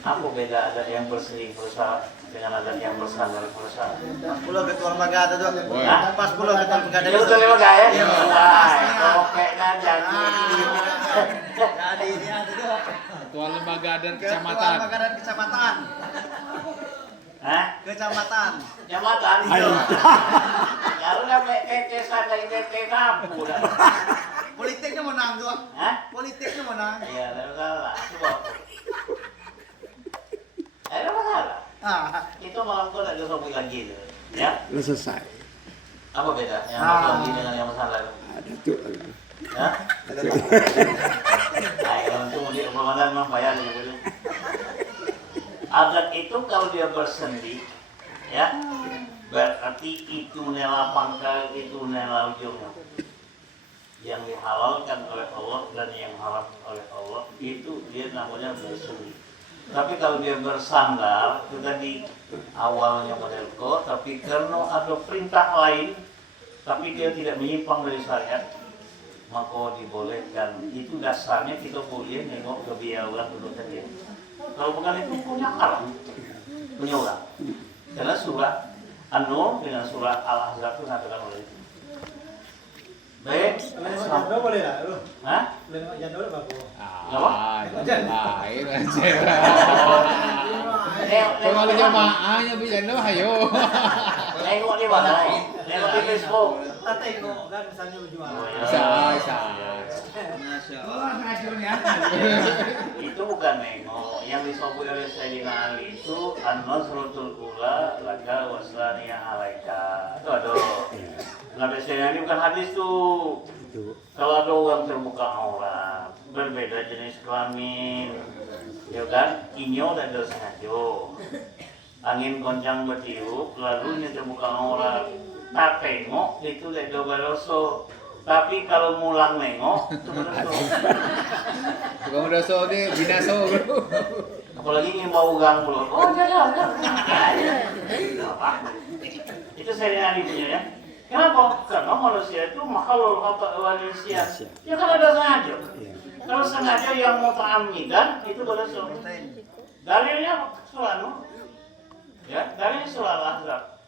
Apa beda ada yang bersendi bersyarat dengan ada yang bersandar bersyarat? Pas pulau ketua lembaga itu tuh. Pas pulau ketua lembaga. Dia ketua lembaga ya? Iya. Oke, jadi. Jadi ini ada tuh. Ketua lembaga dan Ketua kecamatan. lembaga dan kecamatan. Hah? Kecamatan. Kecamatan itu. Kalau udah PT sana PT kamu udah. Politiknya menang tuh. Hah? Politiknya menang. Iya, tidak salah. Coba. Ada masalah. Itu malam kau tidak bisa lagi tu. Ya? Udah selesai. Apa beda yang lagi dengan yang masalah? Ada tuh. Hah? Kalau untuk mudik Ramadan memang bayar gitu. Adat itu kalau dia bersendi, ya, berarti itu nela pangkal, itu nela ujungnya. Yang dihalalkan oleh Allah dan yang haram oleh Allah itu dia namanya bersendi. Tapi kalau dia bersandar, itu tadi awalnya model ko, tapi karena ada perintah lain, tapi dia tidak menyimpang dari syariat, maka dibolehkan. Itu dasarnya kita boleh nengok kebiayaan dulu tadi. Kalau bukan itu punya alam, punya orang. Karena surah An-Nur dengan surah Al-Ahzab itu mengatakan oleh itu. Baik, Jando boleh lah, lu. hah? Boleh nengok jando boleh bagus. Lain aja. Nengok Kalau jamaahnya bilang ayo. Nengok di mana? Nengok di Facebook. Kita tengok kan misalnya berjualan. Oh, ya. Bisa. Masya Allah. Itu bukan nengok. Yang disebut oleh Sayyidina Ali itu An-Nasrutul Ula laka waslaniyah alaika. Itu ada. Nabi Sayyidina Ali bukan hadis tuh. Kalau ada orang terbuka aurat, berbeda jenis kelamin, ya kan? Inyo dan dosa ngajo. Angin goncang bertiup, lalu ini terbuka aurat. Tak tengok itu tidak dosa. Tapi kalau mulang nengok itu berdosa. Tukang dosa dia binaso bro. Apalagi ingin bau gang belum. Oh jangan. Itu saya Ali punya ya. Kenapa? Karena manusia itu makhluk apa manusia. Ya kan ada sengaja. Kalau sengaja yang mau ta'amidan itu berdosa. Dalilnya surah Nur. Ya, dalilnya surah Al-Ahzab.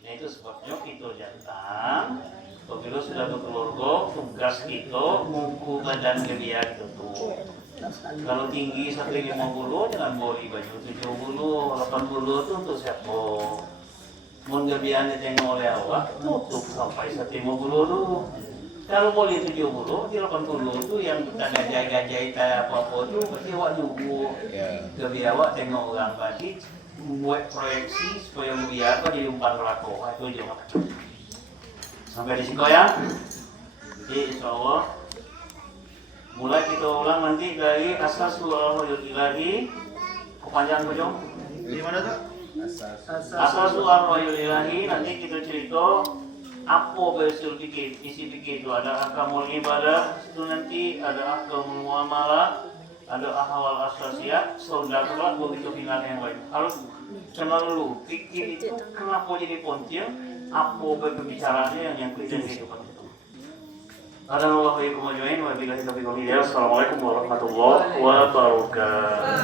Nah itu sebabnya kita jantan. Begitu sudah berkeluarga, tugas kita mengukur badan gebiar itu tuh. Kalau tinggi 150 jangan bawa baju 70, 80 itu untuk siapa? Mau gebiarnya tengok oleh awak, tutup sampai 150 dulu. Kalau boleh 70, di 80 itu yang kita gajah-gajah itu apa-apa itu berarti awak nunggu. Gebiar awak tengok orang tadi, buat proyeksi supaya gebiar apa jadi umpan rako, itu juga. Sampai di situ ya. Jadi insya Allah mulai kita ulang nanti dari asas wujud ilahi. Kepanjangan bojong. Di mana tuh? Asas wujud ilahi nanti kita cerita apa besul fikih, isi fikih itu ada ahkamul ibadah, itu nanti ada ahkamul muamalah, ada ahwal asasiyah, saudara begitu final yang lain. Harus kenal dulu fikih itu kenapa jadi penting, apa pembicaraannya yang penting kehidupan itu. Assalamualaikum warahmatullahi wabarakatuh.